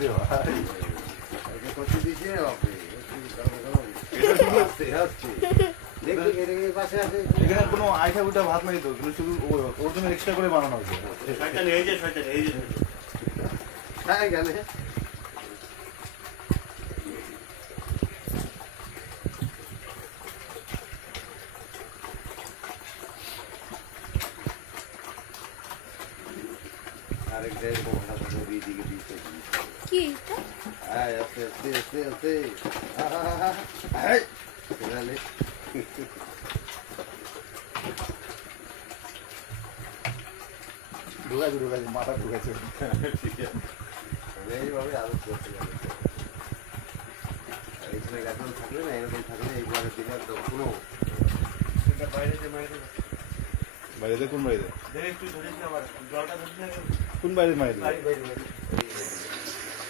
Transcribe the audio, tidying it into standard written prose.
রে ভাই কত দিছে আপনি হাসতে হাসতে দেখি এর পাশে আছে এখানে কোনো আইটা উঠা ভাত নাই তো কিন্তু শুধু ওর জন্য এক্সট্রা করে বানানো হয়েছে শয়তান এই যে হ্যাঁ গেলে আরেক জায়গায় কথা বলে দিকে দিতে কি আয় আস্তে আস্তে আস্তে আস্তে আয় গেলে ঢুকাইছে মাথা ঢুকাইছে এইভাবে আদত করতে যাবে এখানে গাছন থাকলে না এরকম থাকলে এইভাবে দিলে একদম কোনো বাইরে কোন বাইরে একটু ধরেছি আবার জলটা ধরছি কোন বাইরে মাইরে বাইরে